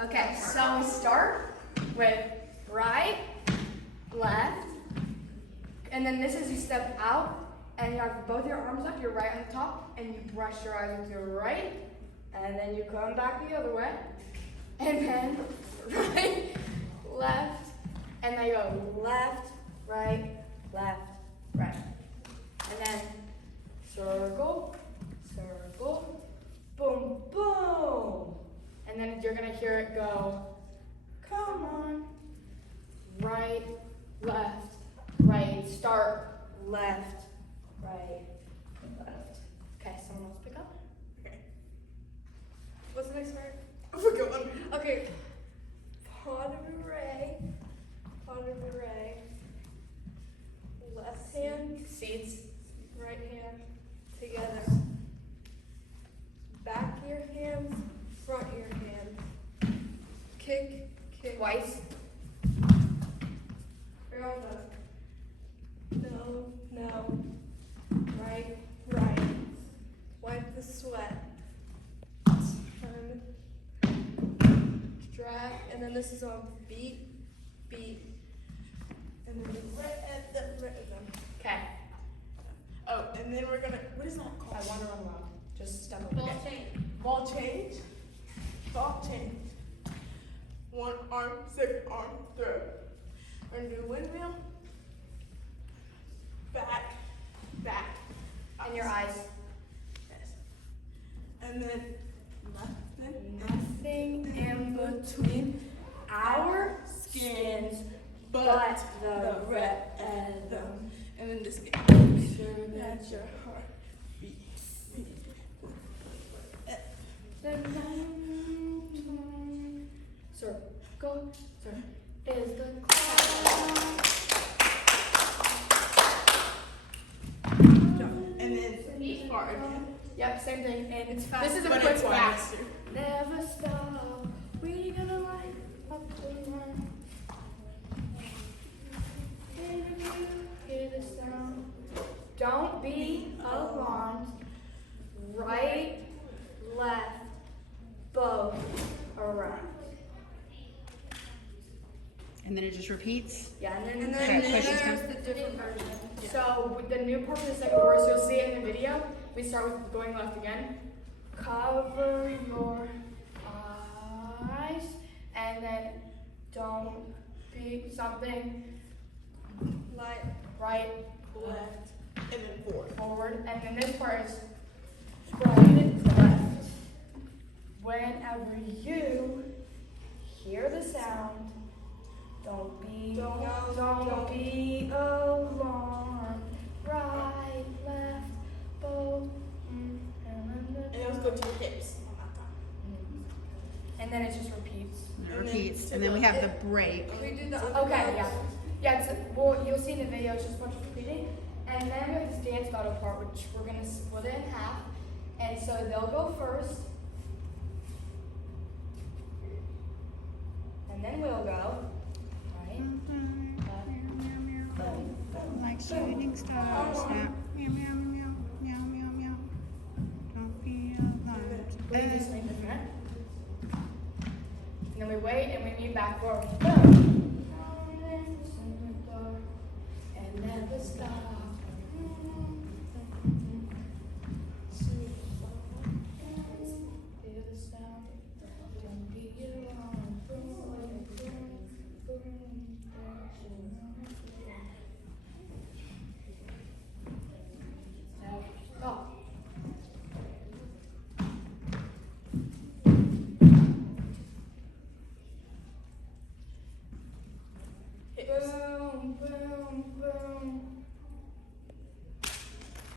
Okay, so we start with right, left, and then this is you step out and you have both your arms up, your right on the top, and you brush your eyes with your right, and then you come back the other way, and then right, left, and then you go left, right, right. And then circle, circle, boom, boom. And then you're gonna hear it go, come on, right, left, right, start, left, right, left. Okay, someone else pick up. Okay. What's the next word? I forgot one. Okay. Pas de bourrée. Pas de bourrée. Left hand, Seats. right hand, together. Back your hands, front your hands. Kick, kick. Twice. Round up. No, no. Right, right. Wipe the sweat. Turn. Drag, and then this is on beat, beat. And then rhythm. Okay. Oh, and then we're gonna, what is that called? I want to run around. Just step over. Ball change. Ball change. Ball change. One arm, second arm, throw. We're gonna do windmill. Back, back. And your eyes. Yes. And then nothing. Nothing in between our skins but the rhythm. And then this game. Make sure that your heart beats. Circle, circle is the clock. And then far again. Yep, same thing. And It's fast, this is a but quick it's fast. faster. Never stop. We gonna light up the run. Hear the sound. Don't be alarmed. Right, left, both around. And then it just repeats. Yeah, and And then, then Okay, questions there's come? the different version. so with the new part of the second verse, you'll see it in the video. We start with going left again. Cover your eyes, and then don't be something Like right, left and then forward. forward, and then this part is right, left. Whenever you hear the sound, don't be alarmed. Right, left, both. And let's go to your hips. And then it just repeats. And it And then repeats. to And then we the- have the break. We do the Okay, yeah. Yeah, well, you'll see in the video, it's just a bunch of repeating. And then we have this dance battle part, which we're going to split it in half. And so they'll go first. And then we'll go. Right? Like shooting stars. Meow, meow, meow, meow, meow, meow, meow. Don't be We alarmed. just make different. And then we wait and we meet back forward. Boom. And never stop. Hear the sound. Don't be alarmed. Boom, boom, boom. Never stop. hips. Boom, boom, boom.